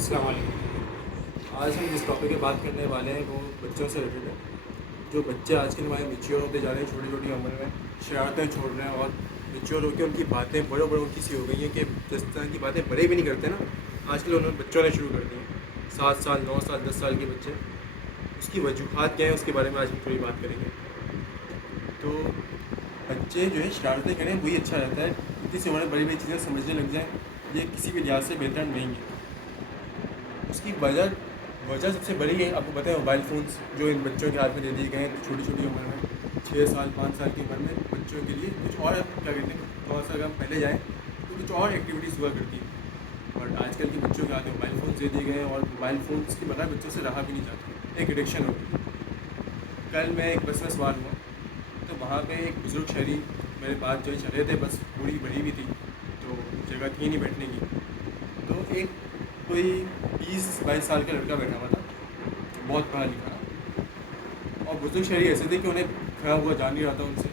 अस्सलाम वालेकुम। आज हम जिस टॉपिक की बात करने वाले हैं वो बच्चों से रिलेटेड है। जो बच्चे आजकल हमारे मेच्योर होते जा रहे हैं, छोटी छोटी उम्र में शरारतें छोड़ रहे हैं और मेच्योर होकर उनकी बातें बड़े बड़ों की सी हो गई हैं कि जिस तरह की बातें बड़े भी नहीं करते ना, आजकल उन्होंने बच्चों ने शुरू कर दी हैं। 7 साल 9 साल 10 साल के बच्चे, उसकी वजूहत क्या है उसके बारे में आज हम थोड़ी बात करेंगे। तो बच्चे जो है शरारतें करें वही अच्छा रहता है, इतनी सी उम्र में बड़ी बड़ी चीज़ें समझने लग जाएँ, ये किसी भी लिहाज से बेहतर नहीं है। उसकी वजह वजह सबसे बड़ी है, आपको पता है मोबाइल फ़ोन्स जो इन बच्चों के हाथ में दे दिए गए हैं छोटी छोटी उम्र में। 6 साल 5 साल की उम्र में बच्चों के लिए कुछ और क्या कहते हैं, थोड़ा सा अगर हम पहले जाएँ तो कुछ और एक्टिविटीज़ हुआ करती हैं। और आजकल के बच्चों के हाथ में मोबाइल फ़ोन्स दे दिए गए हैं और मोबाइल फ़ोन्स के बगैर बच्चों से रहा भी नहीं जाता, एक एडिक्शन हो गई। कल मैं एक बस में सवार हुआ तो वहाँ पे एक बुज़ुर्ग शहरी मेरे पास जो है चले थे, बस पूरी भरी हुई थी तो जगह थी नहीं बैठने की। तो एक कोई 20-22 साल का लड़का बैठा हुआ था, बहुत पढ़ा लिखा था, और बुजुर्ग शहरी ऐसे थे कि उन्हें खड़ा हुआ जा नहीं रहा था उनसे।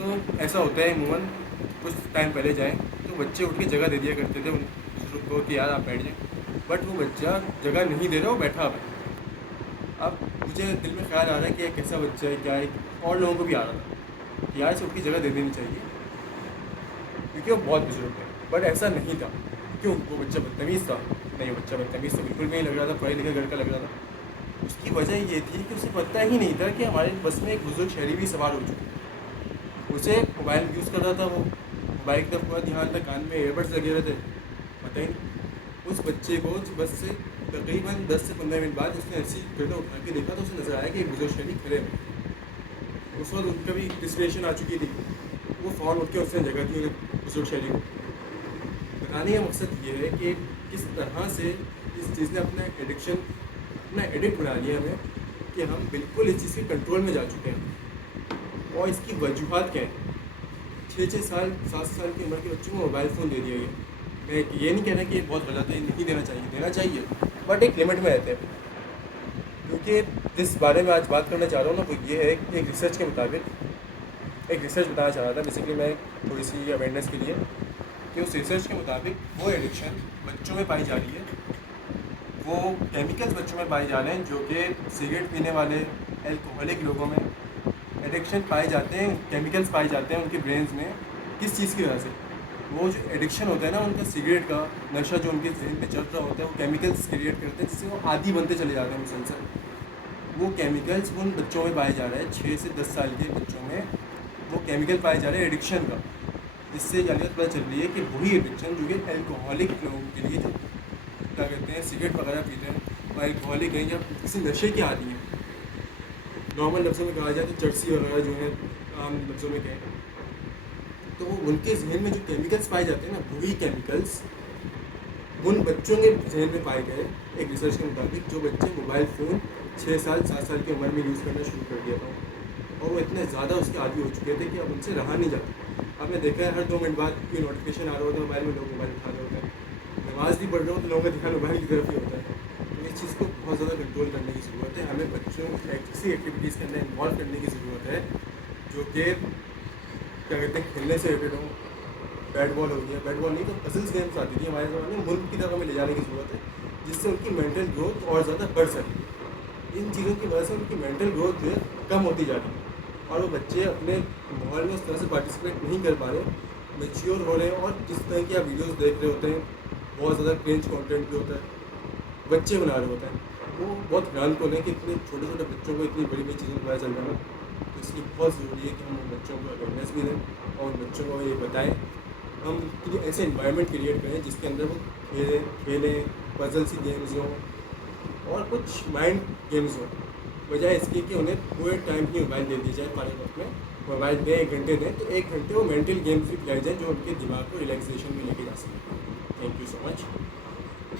तो ऐसा होता है अमूमन, कुछ टाइम पहले जाए तो बच्चे उठ के जगह दे दिया करते थे उन बुजुर्ग को कि यार आप बैठ जाएँ, बट वो बच्चा जगह नहीं दे रहा, वो बैठा हुआ है। अब मुझे दिल में ख्याल आ रहा है कि एक कैसा बच्चा है, क्या है, और लोगों को भी आ रहा था कि यार से उठ की जगह दे देनी चाहिए, क्योंकि वो बहुत बुजुर्ग है। बट ऐसा नहीं था। क्यों? वो बच्चा बदतमीज़ था? नहीं, वो बच्चा बदतमीज़ तो बिल्कुल भी नहीं लग रहा था, पढ़े लिखे घर का लग रहा था। उसकी वजह ये थी कि उसे पता ही नहीं था कि हमारे बस में एक बुजुर्ग शहरी भी सवार हो चुके हैं। उसे मोबाइल यूज़ कर रहा था, वो मोबाइल की तरफ पूरा ध्यान था, कान में एयरबड्स लगे हुए थे, पता ही नहीं। उस बच्चे को बस से तकरीबन 10 से 15 मिनट बाद उसने ऐसी गर्दन उठा के देखा तो उसे नज़र आया कि एक बुजुर्ग शहरी खड़े हैं। उस वक्त उनका भी डिस्प्रेशन आ चुकी थी, वो फ़ौरन उठ के उसने जगह दी उन्हें बुजुर्ग शहरी को। बताने का मकसद ये है कि किस तरह से इस चीज़ ने अपना एडिक्शन, अपना एडिक्ट बना लिया हमें कि हम बिल्कुल इस चीज़ के कंट्रोल में जा चुके हैं। और इसकी वजूहत क्या है? 6-6 साल 7 साल की उम्र के बच्चों को मोबाइल फ़ोन दे दिया गया। मैं ये नहीं कह रहा कि ये बहुत गलत है, नहीं देना चाहिए, बट एक लिमिट में रहते हैं। क्योंकि जिस बारे में आज बात करना चाह रहा हूँ ना, वो ये है कि एक रिसर्च के मुताबिक, एक रिसर्च बताना चाह रहा था बेसिकली मैं थोड़ी सी अवेयरनेस के लिए, कि उस रिसर्च के मुताबिक वो एडिक्शन बच्चों में पाई जा रही है, वो केमिकल्स बच्चों में पाए जा रहे हैं जो कि सिगरेट पीने वाले एल्कोहलिक लोगों में एडिक्शन पाए जाते हैं, केमिकल्स पाए जाते हैं उनके ब्रेन्स में। किस चीज़ की वजह से? वो जो एडिक्शन होता है ना उनका, सिगरेट का नशा जो उनके जहन पे चल रहा होता है, वो केमिकल्स क्रिएट करते हैं जिससे वो आदी बनते चले जाते हैं मुसलसल। वो केमिकल्स उन बच्चों में पाए जा रहे हैं, 6 से 10 साल के बच्चों में वो केमिकल पाए जा रहे हैं एडिक्शन का। इससे जानिए पता चल रही है कि वही एडिक्शन जो कि एल्कोहलिक लोगों के लिए, जो क्या कहते हैं सिगरेट वगैरह पीते हैं और एल्कोहलिक हैं या किसी नशे के आदी हैं, नॉर्मल लफ्ज़ों में कहा जाए तो चर्सी वगैरह जो है आम लफ्ज़ों में कहें, तो उनके जहन में जो केमिकल्स पाए जाते हैं ना, वही केमिकल्स उन बच्चों के जहन में पाए गए एक रिसर्च के मुताबिक, जो बच्चे मोबाइल फ़ोन 6 साल 7 साल की उम्र में यूज़ करना शुरू कर दिया था, और वो इतने ज़्यादा उसके आदी हो चुके थे कि अब उनसे रहा नहीं जाता। आपने देखा है हर 2 मिनट बाद कोई नोटिफिकेशन आ रहा होता है मोबाइल में, लोग मोबाइल उठा रहे होते हैं, नमाज़ भी पढ़ रहे हो तो लोगों का ध्यान मोबाइल की तरफ ही होता है। तो इस चीज़ को बहुत ज़्यादा कंट्रोल करने की ज़रूरत है, हमें बच्चों को ऐसी एक्टिविटीज़ के अंदर इन्वॉल्व करने की ज़रूरत है जो कि क्या कहते हैं खेलने से रिलेटेड हो। बैट बॉल हो गया, बैट बॉल नहीं तो पजल्स गेम्स आती थी हमारे ज़माने में, मुल्क की तरफ हमें ले जाने की ज़रूरत है जिससे उनकी मेंटल ग्रोथ और ज़्यादा बढ़ सके। इन चीज़ों की वजह से उनकी मेंटल ग्रोथ जो है कम होती जा रही है और वो बच्चे अपने माहौल में उस तरह से पार्टिसिपेट नहीं कर पा रहे, मेच्योर हो रहे हैं। और जिस तरह की आप वीडियोज़ देख रहे होते हैं, बहुत ज़्यादा क्रिंज कंटेंट भी होता है, बच्चे बना रहे होते हैं, वो बहुत हैरान को कि इतने छोटे छोटे बच्चों को इतनी बड़ी बड़ी चीज़ें पता चल रहा है। तो इसलिए बहुत ज़रूरी है कि हम उन बच्चों को अवेयरनेस भी दें और उन बच्चों को ये बताएं, हम कि ऐसे इन्वायरमेंट क्रिएट करें जिसके अंदर वो खेलें, पजल सी गेम्स हों और कुछ माइंड गेम्स हों, बजाय इसके कि उन्हें पूरे टाइम ही मोबाइल दे दिया जाए। फालतू वक्त में मोबाइल दें, 1 घंटे दें तो 1 घंटे वो मेंटल गेम्स भी खिलाई जाए जो उनके दिमाग को रिलैक्सेशन में लेके जा सकें। Thank you so much.